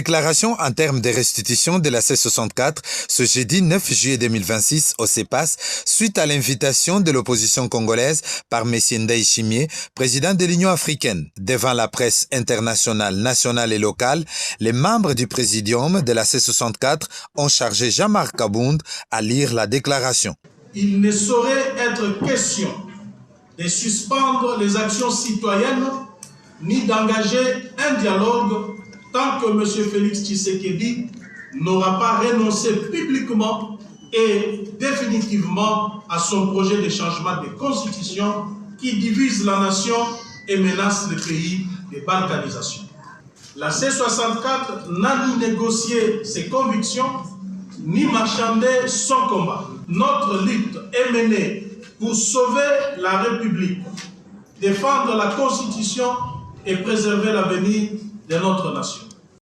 Déclaration en termes de restitution de la C64 ce jeudi 9 juillet 2026 au CEPAS suite à l'invitation de l'opposition congolaise par M. Ndayishimiye, président de l'Union africaine. Devant la presse internationale, nationale et locale, les membres du présidium de la C64 ont chargé Jean-Marc Kabound à lire la déclaration. Il ne saurait être question de suspendre les actions citoyennes ni d'engager un dialogue tant que M. Félix Tshisekedi n'aura pas renoncé publiquement et définitivement à son projet de changement de constitution qui divise la nation et menace le pays de balkanisation. La C64 n'a ni négocié ses convictions, ni marchandé son combat. Notre lutte est menée pour sauver la République, défendre la Constitution et préserver l'avenir de notre nation.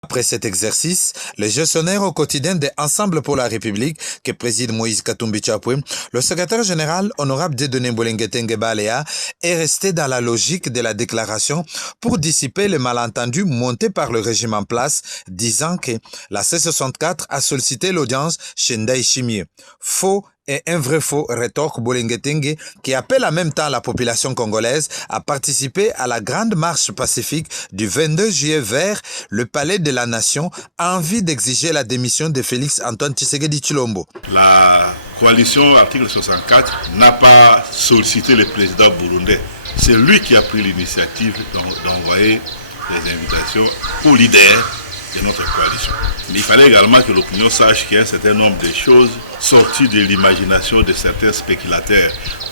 Après cet exercice, le gestionnaire au quotidien de Ensemble pour la République que préside Moïse Katumbi Chapwe, le secrétaire général honorable Dieudonné Bolenge Balea est resté dans la logique de la déclaration pour dissiper les malentendus montés par le régime en place, disant que la C64 a sollicité l'audience chez Ndayishimiye. Faux et un vrai faux, rétorque Bolenge qui appelle en même temps la population congolaise à participer à la grande marche pacifique du 22 juillet vers le palais de la nation a envie d'exiger la démission de Félix Antoine Tshisekedi Tshilombo. La coalition article 64 n'a pas sollicité le président burundais. C'est lui qui a pris l'initiative d'envoyer les invitations aux leaders de notre coalition. Mais il fallait également que l'opinion sache qu'il y a un certain nombre de choses sorties de l'imagination de certains spéculateurs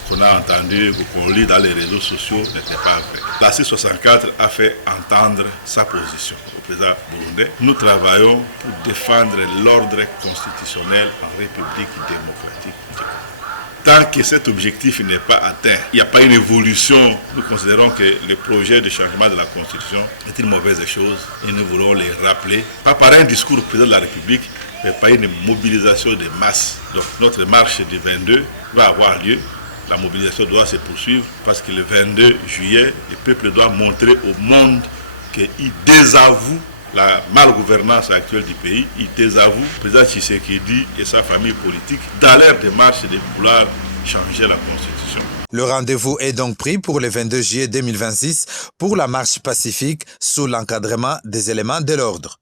qu'on a entendu ou qu'on lit dans les réseaux sociaux n'étaient pas vrais. La C64 a fait entendre sa position au président burundais. Nous travaillons pour défendre l'ordre constitutionnel en République démocratique du Congo. Tant que cet objectif n'est pas atteint, il n'y a pas une évolution. Nous considérons que le projet de changement de la Constitution est une mauvaise chose et nous voulons les rappeler, pas par un discours au président de la République, mais par une mobilisation de masse. Donc notre marche du 22 va avoir lieu. La mobilisation doit se poursuivre parce que le 22 juillet, le peuple doit montrer au monde qu'il désavoue la malgouvernance actuelle du pays. Il désavoue le président Tshisekedi et sa famille politique dans leur démarche de vouloir changer la Constitution. Le rendez-vous est donc pris pour le 22 juillet 2026 pour la marche pacifique sous l'encadrement des éléments de l'ordre.